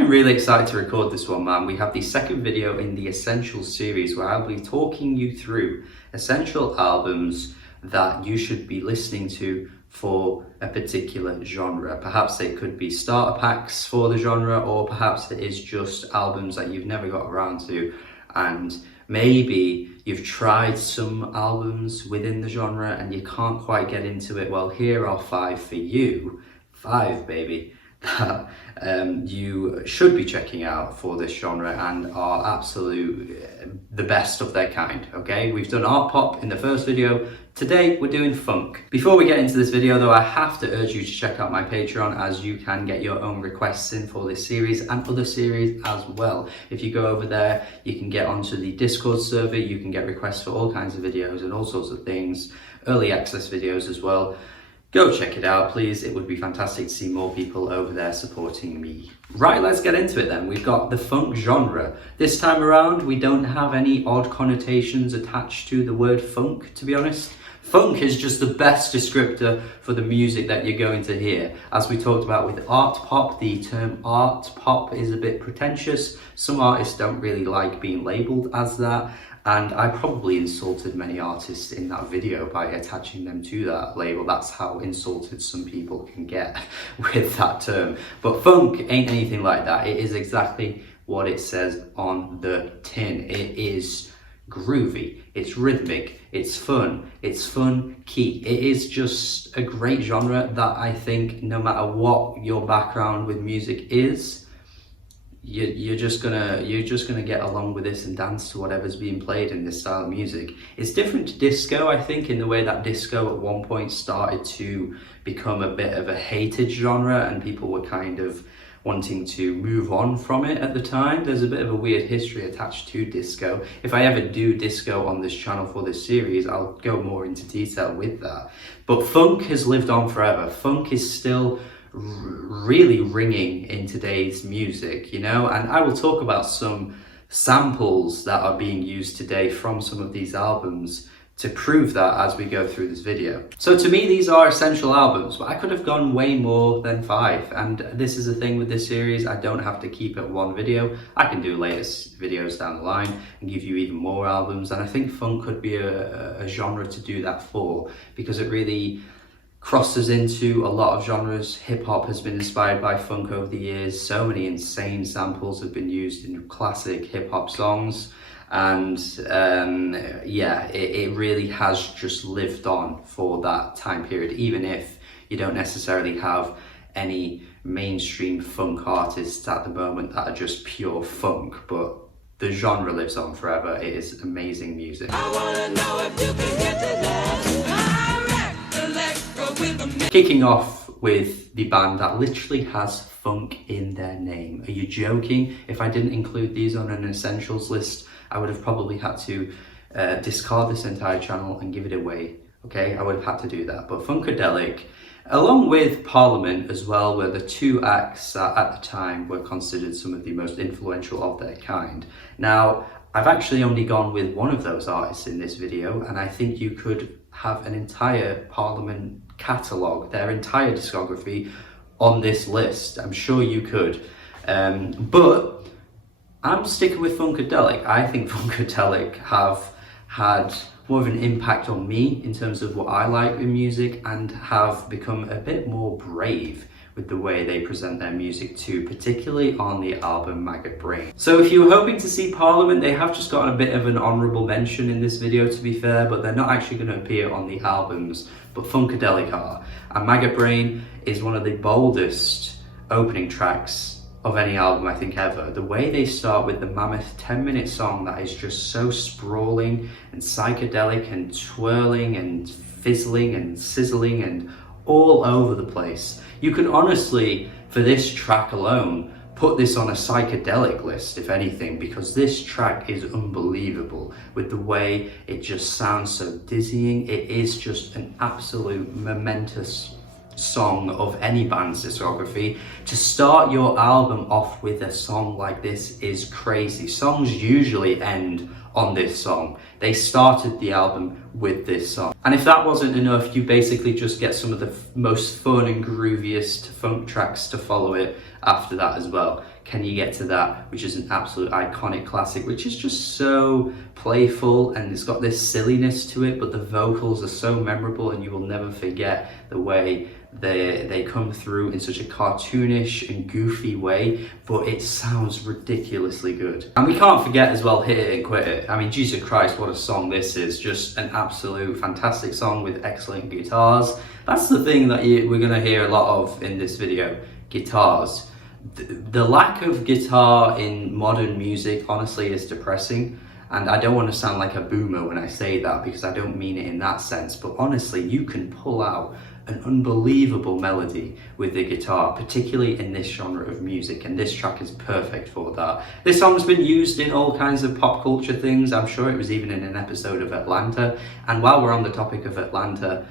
been really excited to record this one, man. We have the second video in the Essentials series where I'll be talking you through essential albums that you should be listening to for a particular genre. Perhaps they could be starter packs for the genre, or perhaps it is just albums that you've never got around to, and maybe you've tried some albums within the genre and you can't quite get into it. Well, here are 5 for you, 5 baby, that you should be checking out for this genre and are the best of their kind. Okay, we've done art pop in the first video. Today we're doing funk. Before we get into this video though, I have to urge you to check out my Patreon, as you can get your own requests in for this series and other series as well. If you go over there, you can get onto the Discord server, you can get requests for all kinds of videos and all sorts of things, early access videos as well. Go check it out, please. It would be fantastic to see more people over there supporting me. Right, let's get into it then. We've got the funk genre. This time around, we don't have any odd connotations attached to the word funk, to be honest. Funk is just the best descriptor for the music that you're going to hear. As we talked about with art pop, the term art pop is a bit pretentious. Some artists don't really like being labelled as that. And I probably insulted many artists in that video by attaching them to that label. That's how insulted some people can get with that term. But funk ain't anything like that. It is exactly what it says on the tin. It is groovy, it's rhythmic, it's fun, it's funky. It is just a great genre that I think no matter what your background with music is, you're just gonna get along with this and dance to whatever's being played in this style of music. It's different to disco, I think, in the way that disco at one point started to become a bit of a hated genre and people were kind of wanting to move on from it at the time. There's a bit of a weird history attached to disco. If I ever do disco on this channel for this series, I'll go more into detail with that. But funk has lived on forever. Funk is still really ringing in today's music, you know, and I will talk about some samples that are being used today from some of these albums to prove that as we go through this video. So to me, these are essential albums, but I could have gone way more than 5. And this is the thing with this series, I don't have to keep it one video. I can do latest videos down the line and give you even more albums. And I think funk could be a genre to do that for, because it really crosses into a lot of genres. Hip hop has been inspired by funk over the years. So many insane samples have been used in classic hip hop songs. And yeah, it really has just lived on for that time period, even if you don't necessarily have any mainstream funk artists at the moment that are just pure funk, but the genre lives on forever. It is amazing music. I wanna know if you can get to that. Kicking off with the band that literally has funk in their name. Are you joking? If I didn't include these on an essentials list, I would have probably had to discard this entire channel and give it away. Okay, I would have had to do that. But Funkadelic, along with Parliament as well, were the 2 acts that at the time were considered some of the most influential of their kind. Now, I've actually only gone with one of those artists in this video, and I think you could have an entire Parliament catalogue, their entire discography on this list. I'm sure you could. But I'm sticking with Funkadelic. I think Funkadelic have had more of an impact on me in terms of what I like in music, and have become a bit more brave with the way they present their music too, particularly on the album Maggot. So if you were hoping to see Parliament, they have just gotten a bit of an honourable mention in this video, to be fair, but they're not actually going to appear on the albums, but Funkadelic are. And Maggot is one of the boldest opening tracks of any album I think ever. The way they start with the mammoth 10-minute song that is just so sprawling and psychedelic and twirling and fizzling and sizzling and all over the place. You could honestly, for this track alone, put this on a psychedelic list, if anything, because this track is unbelievable with the way it just sounds so dizzying. It is just an absolute momentous song of any band's discography. To start your album off with a song like this is crazy. Songs usually end on this song. They started the album with this song. And if that wasn't enough, you basically just get some of the most fun and grooviest funk tracks to follow it after that as well. Can You Get to That, which is an absolute iconic classic, which is just so playful and it's got this silliness to it, but the vocals are so memorable and you will never forget the way they come through in such a cartoonish and goofy way, but it sounds ridiculously good. And we can't forget as well Hit It and Quit It. I mean, Jesus Christ, what a song this is. Just an absolute fantastic song with excellent guitars. That's the thing that we're going to hear a lot of in this video, guitars. The lack of guitar in modern music honestly is depressing, and I don't want to sound like a boomer when I say that, because I don't mean it in that sense, but honestly you can pull out an unbelievable melody with the guitar, particularly in this genre of music, and this track is perfect for that. This song's been used in all kinds of pop culture things. I'm sure it was even in an episode of Atlanta. And while we're on the topic of Atlanta,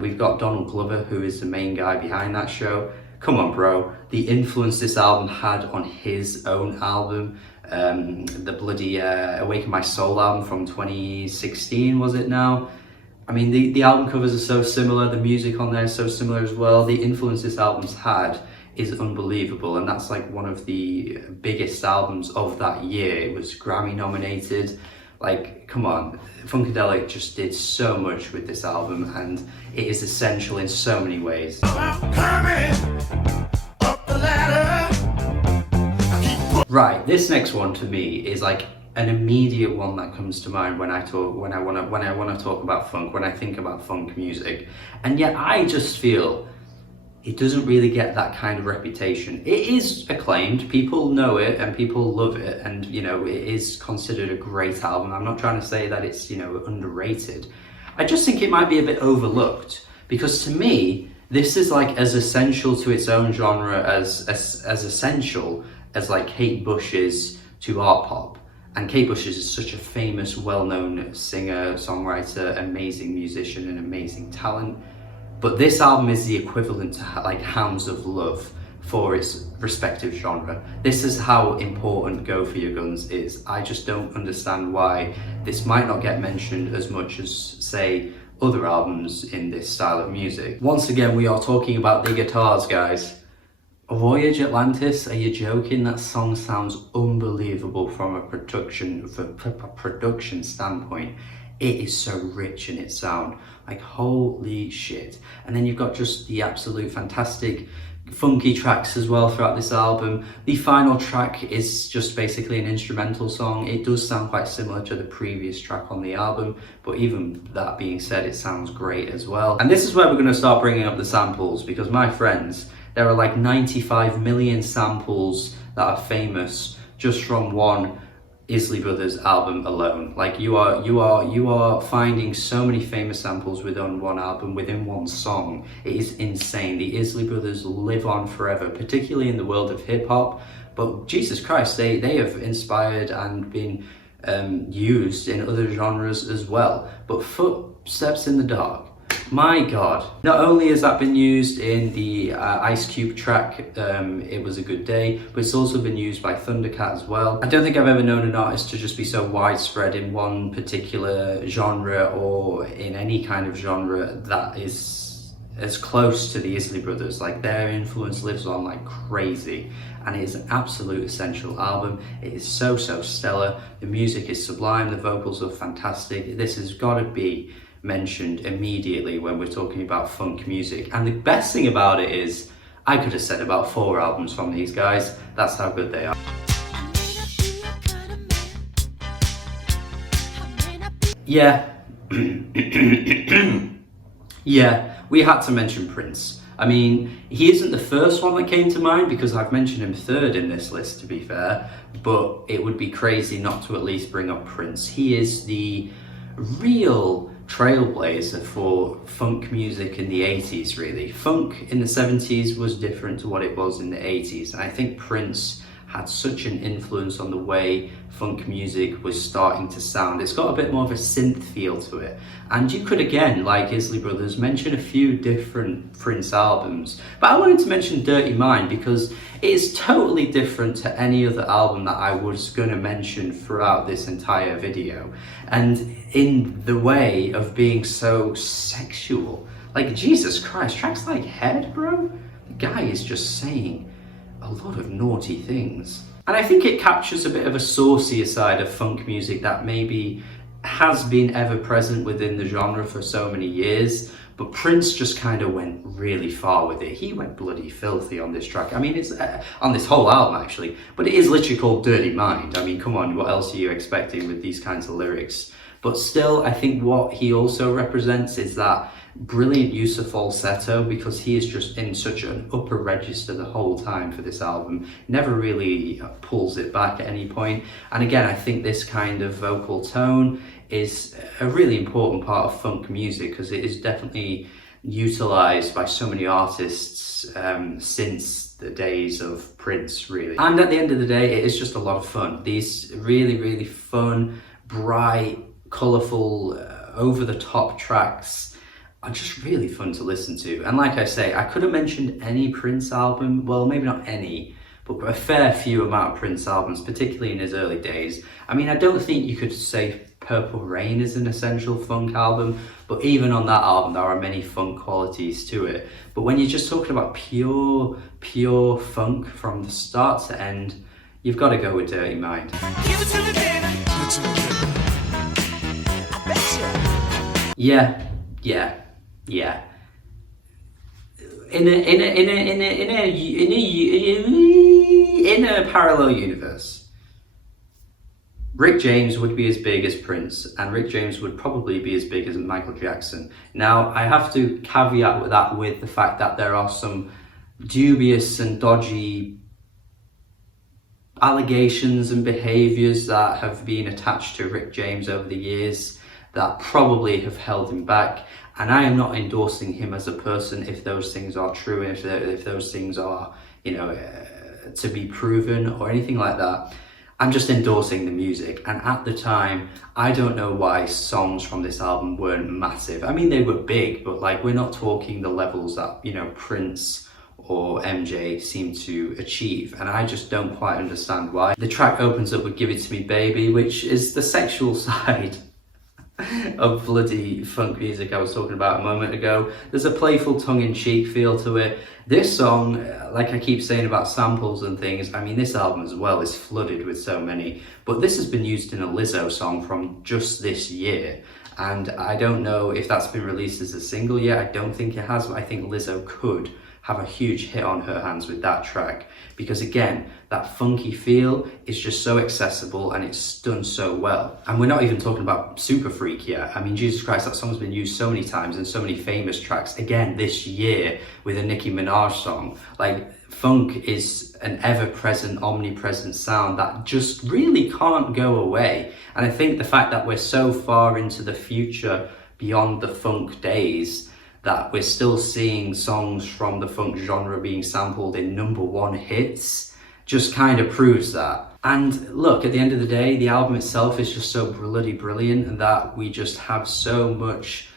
we've got Donald Glover, who is the main guy behind that show. Come on, bro. The influence this album had on his own album, the bloody Awaken My Soul album from 2016, was it now? I mean, the album covers are so similar, the music on there is so similar as well. The influence this album's had is unbelievable, and that's like one of the biggest albums of that year. It was Grammy nominated. Like, come on, Funkadelic just did so much with this album, and it is essential in so many ways. Right, this next one to me is like an immediate one that comes to mind when I want to talk about funk, when I think about funk music. And yet I just feel it doesn't really get that kind of reputation. It is acclaimed, people know it and people love it, and you know, it is considered a great album. I'm not trying to say that it's, you know, underrated. I just think it might be a bit overlooked, because to me this is like as essential to its own genre as essential as like Kate Bush is to art pop. And Kate Bush is such a famous, well-known singer, songwriter, amazing musician and amazing talent. But this album is the equivalent to like Hounds of Love for its respective genre. This is how important Go For Your Guns is. I just don't understand why this might not get mentioned as much as, say, other albums in this style of music. Once again, we are talking about the guitars, guys. Voyage Atlantis, are you joking? That song sounds unbelievable from a production standpoint. It is so rich in its sound, like holy shit. And then you've got just the absolute fantastic funky tracks as well throughout this album. The final track is just basically an instrumental song. It does sound quite similar to the previous track on the album, but even that being said, it sounds great as well. And this is where we're going to start bringing up the samples, because my friends, there are like 95 million samples that are famous just from one Isley Brothers album alone. Like you are finding so many famous samples within one album, within one song. It is insane. The Isley Brothers live on forever, particularly in the world of hip hop. But Jesus Christ, they have inspired and been used in other genres as well. But Footsteps in the Dark, my God. Not only has that been used in the Ice Cube track, It Was a Good Day, but it's also been used by Thundercat as well. I don't think I've ever known an artist to just be so widespread in one particular genre, or in any kind of genre, that is as close to the Isley Brothers. Like, their influence lives on like crazy, and it is an absolute essential album. It is so stellar. The music is sublime, the vocals are fantastic. This has got to be mentioned immediately when we're talking about funk music. And the best thing about it is, I could have said about 4 albums from these guys. That's how good they are. Yeah. Yeah, we had to mention Prince. I mean, he isn't the first one that came to mind, because I've mentioned him third in this list, to be fair, but it would be crazy not to at least bring up Prince. He is the real trailblazer for funk music in the 80s, really. Funk in the 70s was different to what it was in the 80s, and I think Prince had such an influence on the way funk music was starting to sound. It's got a bit more of a synth feel to it. And you could, again, like Isley Brothers, mention a few different Prince albums. But I wanted to mention Dirty Mind because it is totally different to any other album that I was going to mention throughout this entire video. And in the way of being so sexual. Like, Jesus Christ, tracks like Head, bro? The guy is just saying a lot of naughty things. And I think it captures a bit of a saucier side of funk music that maybe has been ever present within the genre for so many years, but Prince just kind of went really far with it. He went bloody filthy on this track. I mean, it's on this whole album actually, but it is literally called Dirty Mind. I mean, come on, what else are you expecting with these kinds of lyrics? But still, I think what he also represents is that brilliant use of falsetto, because he is just in such an upper register the whole time for this album. Never really pulls it back at any point. And again, I think this kind of vocal tone is a really important part of funk music, because it is definitely utilized by so many artists since the days of Prince, really. And at the end of the day, it is just a lot of fun. These really, really fun, bright, colourful, over-the-top tracks are just really fun to listen to. And like I say, I could have mentioned any Prince album, well, maybe not any, but a fair few amount of Prince albums, particularly in his early days. I mean, I don't think you could say Purple Rain is an essential funk album, but even on that album there are many funk qualities to it. But when you're just talking about pure funk from the start to end, you've got to go with Dirty Mind. Give it to me, baby. Give it to me, baby. I bet you. Yeah. In a parallel universe, Rick James would be as big as Prince, and Rick James would probably be as big as Michael Jackson. Now, I have to caveat that with the fact that there are some dubious and dodgy allegations and behaviours that have been attached to Rick James over the years that probably have held him back. And I am not endorsing him as a person if those things are true, and if those things are, to be proven or anything like that. I'm just endorsing the music. And at the time, I don't know why songs from this album weren't massive. I mean, they were big, but like, we're not talking the levels that, Prince or MJ seem to achieve. And I just don't quite understand why. The track opens up with Give It To Me Baby, which is the sexual side of bloody funk music I was talking about a moment ago. There's a playful tongue-in-cheek feel to it. This song, like I keep saying about samples and things, I mean, this album as well is flooded with so many, but this has been used in a Lizzo song from just this year, and I don't know if that's been released as a single yet. I don't think it has, but I think Lizzo could have a huge hit on her hands with that track, because again, that funky feel is just so accessible and it's done so well. And we're not even talking about Super Freak yet. I mean, Jesus Christ, that song's been used so many times in so many famous tracks, again this year with a Nicki Minaj song. Like, funk is an ever-present, omnipresent sound that just really can't go away. And I think the fact that we're so far into the future beyond the funk days, that we're still seeing songs from the funk genre being sampled in #1 hits, just kind of proves that. And look, at the end of the day, the album itself is just so bloody brilliant, and that we just have so much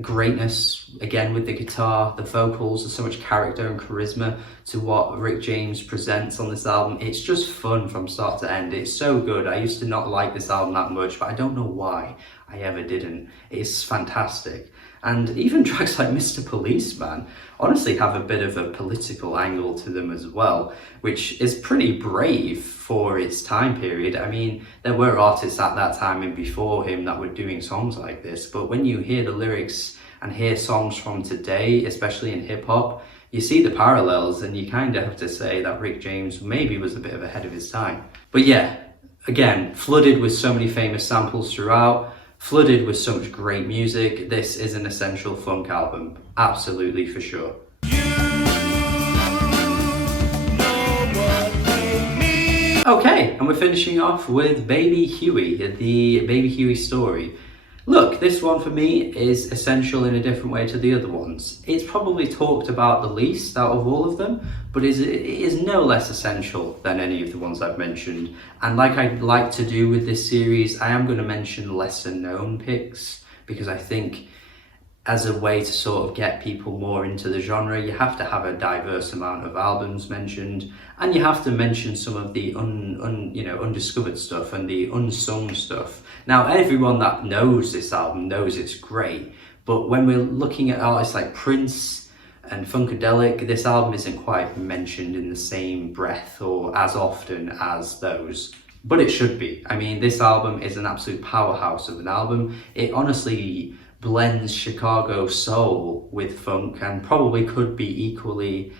greatness, again with the guitar, the vocals, there's so much character and charisma to what Rick James presents on this album. It's just fun from start to end. It's so good. I used to not like this album that much, but I don't know why I ever didn't. It's fantastic. And even tracks like Mr. Policeman honestly have a bit of a political angle to them as well, which is pretty brave for its time period. I mean, there were artists at that time and before him that were doing songs like this, but when you hear the lyrics and hear songs from today, especially in hip hop, you see the parallels, and you kind of have to say that Rick James maybe was a bit of ahead of his time. But yeah, again, flooded with so many famous samples throughout, flooded with so much great music. This is an essential funk album, absolutely, for sure. Okay, and we're finishing off with Baby Huey, the Baby Huey story. Look, this one for me is essential in a different way to the other ones. It's probably talked about the least out of all of them, but it is no less essential than any of the ones I've mentioned. And like I like to do with this series, I am going to mention lesser known picks, because I think as a way to sort of get people more into the genre, you have to have a diverse amount of albums mentioned, and you have to mention some of the undiscovered stuff and the unsung stuff. Now, everyone that knows this album knows it's great, but when we're looking at artists like Prince, and Funkadelic, this album isn't quite mentioned in the same breath or as often as those, but it should be. I mean, this album is an absolute powerhouse of an album. It honestly blends Chicago soul with funk and probably could be equally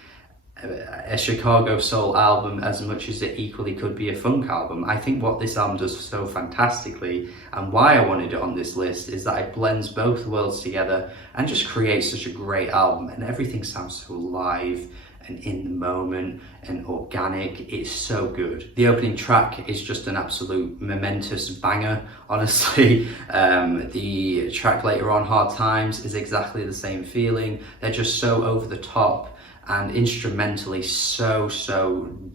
a Chicago soul album as much as it equally could be a funk album. I think what this album does so fantastically, and why I wanted it on this list, is that it blends both worlds together and just creates such a great album, and everything sounds so live and in the moment and organic. It's so good. The opening track is just an absolute momentous banger, honestly. The track later on, Hard Times, is exactly the same feeling. They're just so over the top and instrumentally so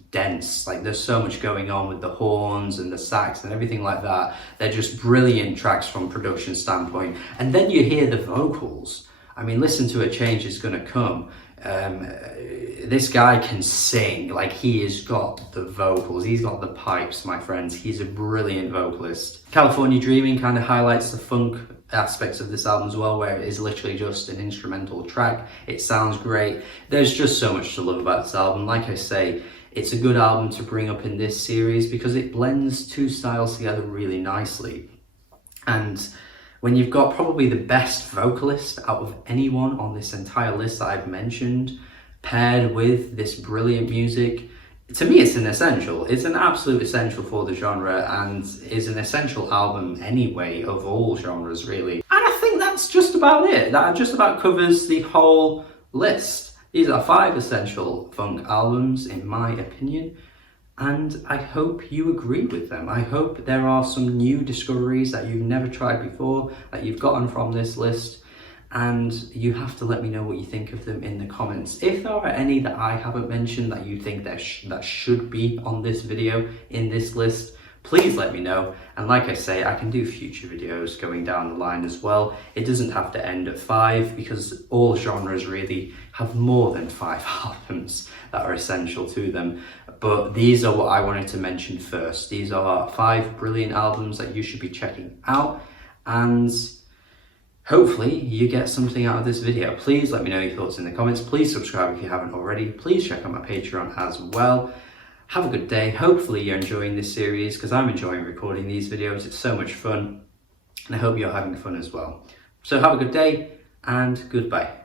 dense. Like, there's so much going on with the horns and the sax and everything like that. They're just brilliant tracks from a production standpoint. And then you hear the vocals. I mean, listen to A Change Is Gonna Come. This guy can sing. Like, he has got the vocals, he's got the pipes, my friends. He's a brilliant vocalist. California Dreaming kind of highlights the funk aspects of this album as well, where it is literally just an instrumental track. It sounds great. There's just so much to love about this album. Like I say, it's a good album to bring up in this series because it blends two styles together really nicely. And when you've got probably the best vocalist out of anyone on this entire list that I've mentioned, paired with this brilliant music, to me it's an essential. It's an absolute essential for the genre, and is an essential album anyway of all genres, really. And I think that's just about it. That just about covers the whole list. These are 5 essential funk albums in my opinion, and I hope you agree with them. I hope there are some new discoveries that you've never tried before that you've gotten from this list, and you have to let me know what you think of them in the comments. If there are any that I haven't mentioned that you think that should be on this video, in this list, please let me know. And like I say, I can do future videos going down the line as well. It doesn't have to end at 5, because all genres really have more than 5 albums that are essential to them. But these are what I wanted to mention first. These are 5 brilliant albums that you should be checking out, and hopefully you get something out of this video. Please let me know your thoughts in the comments. Please subscribe if you haven't already. Please check out my Patreon as well. Have a good day. Hopefully you're enjoying this series, because I'm enjoying recording these videos. It's so much fun, and I hope you're having fun as well. So have a good day, and goodbye.